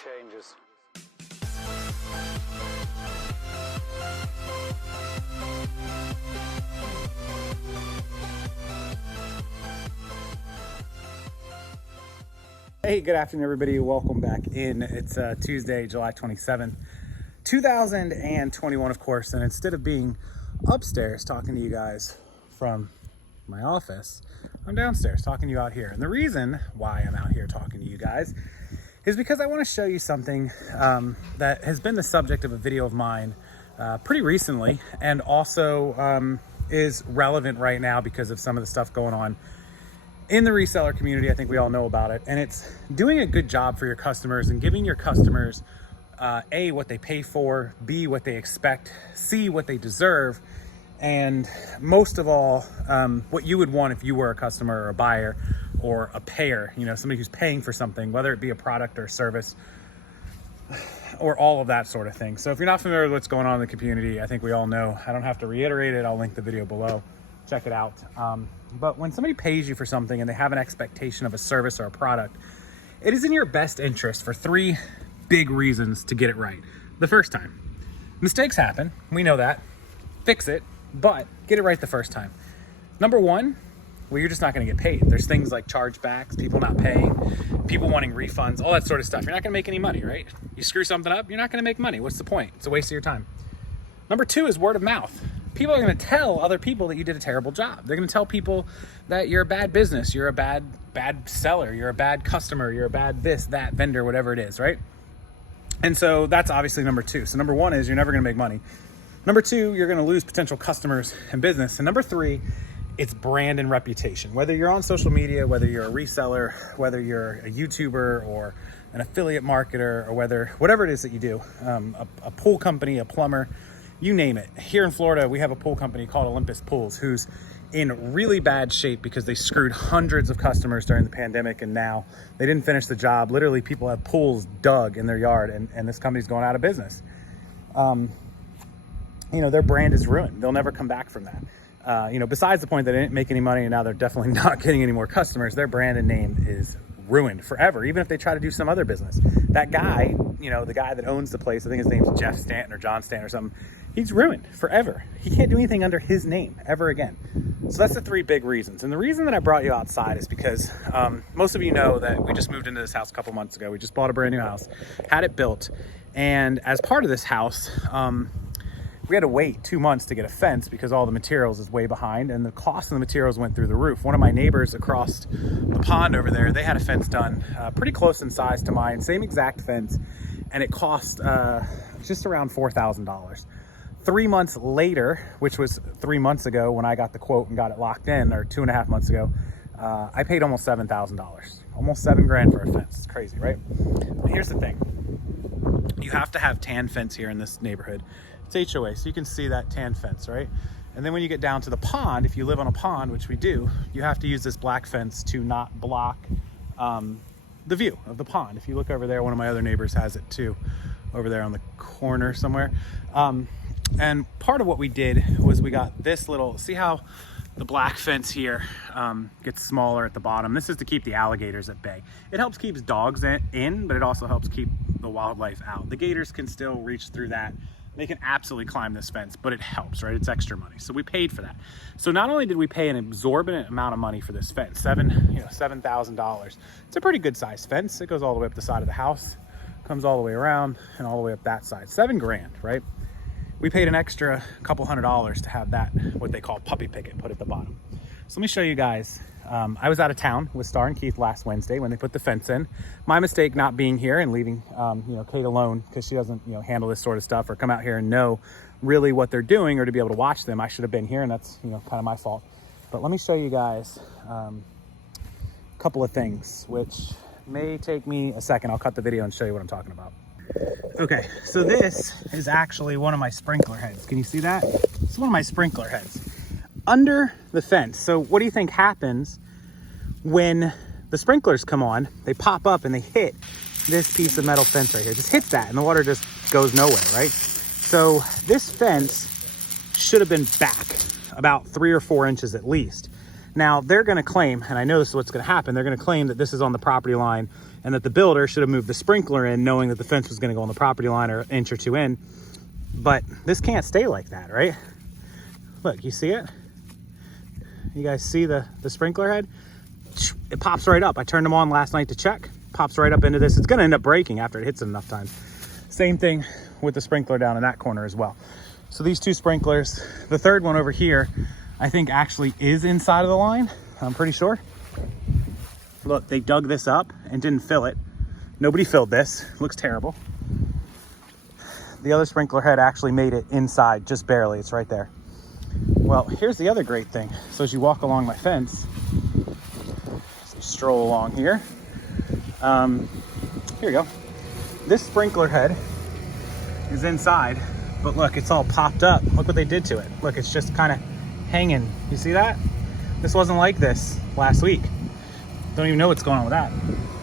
changes. Hey, good afternoon, everybody. Welcome back in. It's Tuesday, July 27th, 2021, of course. And instead of being upstairs talking to you guys from my office, I'm downstairs talking to you out here. And the reason why I'm out here talking to you guys is because I want to show you something that has been the subject of a video of mine pretty recently, and also is relevant right now because of some of the stuff going on in the reseller community. I think we all know about it, and it's doing a good job for your customers and giving your customers A, what they pay for, B, what they expect, C, what they deserve, and most of all, what you would want if you were a customer or a buyer or a payer, you know, somebody who's paying for something, whether it be a product or service or all of that sort of thing. So if you're not familiar with what's going on in the community, I think we all know. I don't have to reiterate it. I'll link the video below. Check it out. But when somebody pays you for something and they have an expectation of a service or a product, it is in your best interest for three big reasons to get it right the first time. Mistakes happen. We know that. Fix it, but get it right the first time. Number one, well, you're just not going to get paid. There's things like chargebacks, people not paying, people wanting refunds, all that sort of stuff. You're not going to make any money, right? You screw something up, you're not going to make money. What's the point? It's a waste of your time. Number two is word of mouth. People are going to tell other people that you did a terrible job. They're going to tell people that you're a bad business, you're a bad seller, you're a bad customer, you're a bad this, that, vendor, whatever it is, right? And so that's obviously number two. So number one is you're never going to make money. Number two, you're going to lose potential customers and business. And number three, it's brand and reputation. Whether you're on social media, whether you're a reseller, whether you're a YouTuber or an affiliate marketer, or whatever it is that you do, a pool company, a plumber, you name it. Here in Florida, we have a pool company called Olympus Pools, who's in really bad shape because they screwed hundreds of customers during the pandemic, and now they didn't finish the job. Literally, people have pools dug in their yard, and this company's going out of business. You know, their brand is ruined. They'll never come back from that. You know, besides the point that they didn't make any money and now they're definitely not getting any more customers, their brand and name is ruined forever, even if they try to do some other business. That guy, you know, the guy that owns the place, I think his name's Jeff Stanton or John Stanton or something, he's ruined forever. He can't do anything under his name ever again. So that's the three big reasons. And the reason that I brought you outside is because most of you know that we just moved into this house a couple months ago. We just bought a brand new house, had it built. And as part of this house, we had to wait 2 months to get a fence because all the materials is way behind, and the cost of the materials went through the roof. One of my neighbors across the pond over there, they had a fence done pretty close in size to mine, same exact fence, and it cost just around $4,000. 3 months later, which was 3 months ago when I got the quote and got it locked in, or 2.5 months ago, I paid almost $7,000, almost $7,000 for a fence. It's crazy, right? But here's the thing. You have to have tan fence here in this neighborhood. It's HOA, so you can see that tan fence, right? And then when you get down to the pond, if you live on a pond, which we do, you have to use this black fence to not block the view of the pond. If you look over there, one of my other neighbors has it too, over there on the corner somewhere. And part of what we did was we got this little, see how the black fence here gets smaller at the bottom? This is to keep the alligators at bay. It helps keep dogs in, but it also helps keep the wildlife out. The gators can still reach through that. They can absolutely climb this fence, but it helps, right? It's extra money. So we paid for that. So not only did we pay an exorbitant amount of money for this fence, $7,000. It's a pretty good sized fence. It goes all the way up the side of the house, comes all the way around and all the way up that side. $7,000, right? We paid an extra couple $100 to have that, what they call puppy picket, put at the bottom. So let me show you guys. I was out of town with Star and Keith last Wednesday when they put the fence in. My mistake not being here and leaving you know, Kate alone because she doesn't, you know, handle this sort of stuff or come out here and know really what they're doing or to be able to watch them. I should have been here, and that's, you know, kind of my fault. But let me show you guys a couple of things, which may take me a second. I'll cut the video and show you what I'm talking about. Okay, so this is actually one of my sprinkler heads. Can you see that? It's one of my sprinkler heads under the fence. So what do you think happens when the sprinklers come on? They pop up and they hit this piece of metal fence right here. Just hits that and the water just goes nowhere, right? So this fence should have been back about 3 or 4 inches at least. Now they're going to claim, and I know this is what's going to happen, they're going to claim that this is on the property line and that the builder should have moved the sprinkler in knowing that the fence was going to go on the property line or an inch or two in. But this can't stay like that, right? Look, you see it? You guys see the sprinkler head? It pops right up. I turned them on last night to check. Pops right up into this. It's going to end up breaking after it hits it enough times. Same thing with the sprinkler down in that corner as well. So these two sprinklers, the third one over here, I think actually is inside of the line. I'm pretty sure. Look, they dug this up and didn't fill it. Nobody filled this. Looks terrible. The other sprinkler head actually made it inside, just barely. It's right there. Well, here's the other great thing. So as you walk along my fence, as you stroll along here, here you go. This sprinkler head is inside, but look, it's all popped up. Look what they did to it. Look, it's just kind of hanging. You see that? This wasn't like this last week. Don't even know what's going on with that.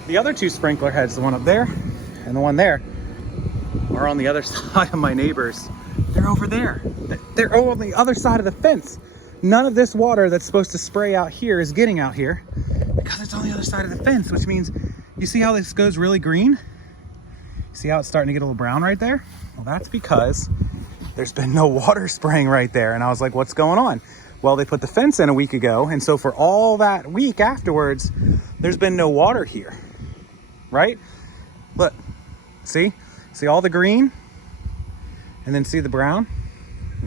The other two sprinkler heads, the one up there and the one there, are on the other side of my neighbor's. They're over there. They're on the other side of the fence. None of this water that's supposed to spray out here is getting out here because it's on the other side of the fence, which means, you see how this goes really green? See how it's starting to get a little brown right there? Well, that's because there's been no water spraying right there. And I was like, what's going on? Well, they put the fence in a week ago. And so for all that week afterwards, there's been no water here, right? Look, see all the green and then see the brown?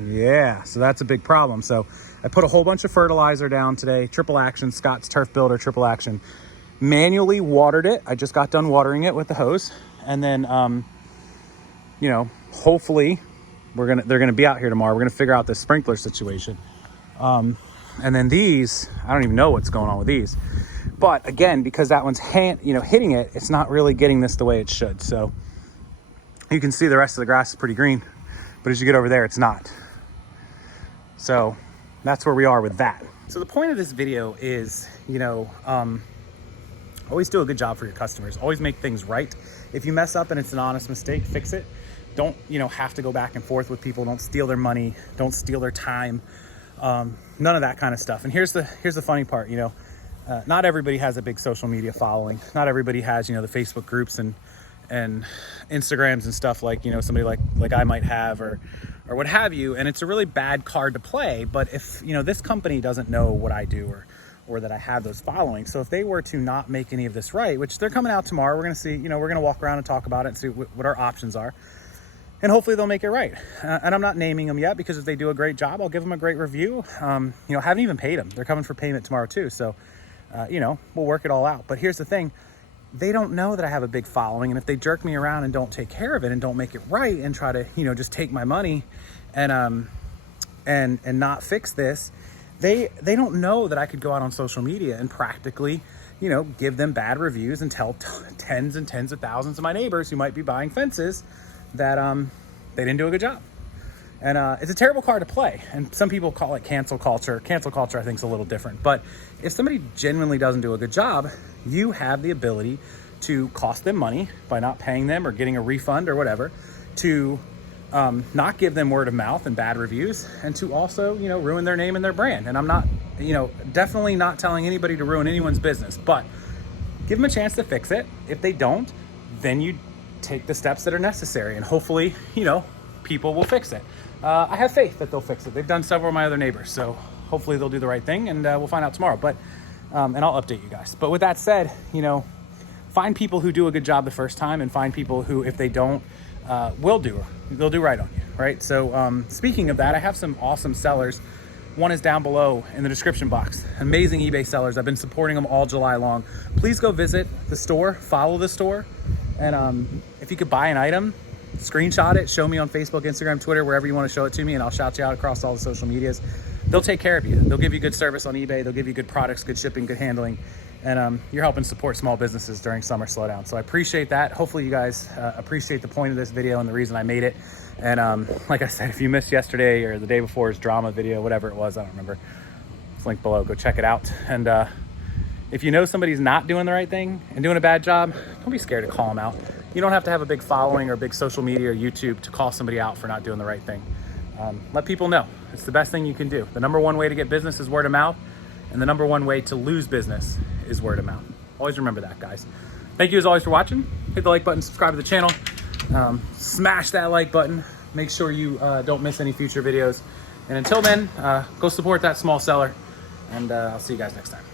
Yeah, so that's a big problem. So I put a whole bunch of fertilizer down today, triple action, Scott's Turf Builder, triple action, manually watered it. I just got done watering it with the hose. And then, you know, hopefully they're gonna be out here tomorrow. We're gonna figure out this sprinkler situation. And then these, I don't even know what's going on with these. But again, because that one's hitting it, it's not really getting this the way it should. So you can see the rest of the grass is pretty green, but as you get over there, it's not. So that's where we are with that. So the point of this video is, always do a good job for your customers. Always make things right. If you mess up and it's an honest mistake, fix it. Don't, have to go back and forth with people. Don't steal their money. Don't steal their time. None of that kind of stuff. And here's the funny part, not everybody has a big social media following. Not everybody has, the Facebook groups and Instagrams and stuff like, somebody like I might have or what have you. And it's a really bad card to play. But if, this company doesn't know what I do or that I have those following. So if they were to not make any of this right, which they're coming out tomorrow, we're going to see, we're going to walk around and talk about it and see what our options are. And hopefully they'll make it right. And I'm not naming them yet because if they do a great job, I'll give them a great review. Haven't even paid them. They're coming for payment tomorrow too. So, we'll work it all out. But here's the thing. They don't know that I have a big following. And if they jerk me around and don't take care of it and don't make it right and try to, just take my money and not fix this, they don't know that I could go out on social media and practically, give them bad reviews and tell tens and tens of thousands of my neighbors who might be buying fences that they didn't do a good job. And it's a terrible card to play. And some people call it cancel culture. Cancel culture, I think, is a little different. But if somebody genuinely doesn't do a good job, you have the ability to cost them money by not paying them or getting a refund or whatever, to not give them word of mouth and bad reviews, and to also, ruin their name and their brand. And I'm not, definitely not telling anybody to ruin anyone's business, but give them a chance to fix it. If they don't, then you take the steps that are necessary, and hopefully, people will fix it. I have faith that they'll fix it. They've done several of my other neighbors, so hopefully they'll do the right thing, and we'll find out tomorrow. But and I'll update you guys. But with that said, find people who do a good job the first time, and find people who, if they don't, they'll do right on you, right? So speaking of that, I have some awesome sellers. One is down below in the description box. Amazing eBay sellers. I've been supporting them all July long. Please go visit the store, follow the store, and if you could buy an item, screenshot it, show me on Facebook, Instagram, Twitter, wherever you want to show it to me, and I'll shout you out across all the social medias. They'll take care of you. They'll give you good service on eBay. They'll give you good products, good shipping, good handling, and you're helping support small businesses during summer slowdown. So I appreciate that. Hopefully you guys appreciate the point of this video and the reason I made it. And like I said, if you missed yesterday or the day before's drama video, whatever it was, I don't remember, it's linked below. Go check it out. And if you know somebody's not doing the right thing and doing a bad job, don't be scared to call them out. You don't have to have a big following or big social media or YouTube to call somebody out for not doing the right thing. Let people know. It's the best thing you can do. The number one way to get business is word of mouth. And the number one way to lose business is word of mouth. Always remember that, guys. Thank you as always for watching. Hit the like button, subscribe to the channel. Smash that like button. Make sure you don't miss any future videos. And until then, go support that small seller. And I'll see you guys next time.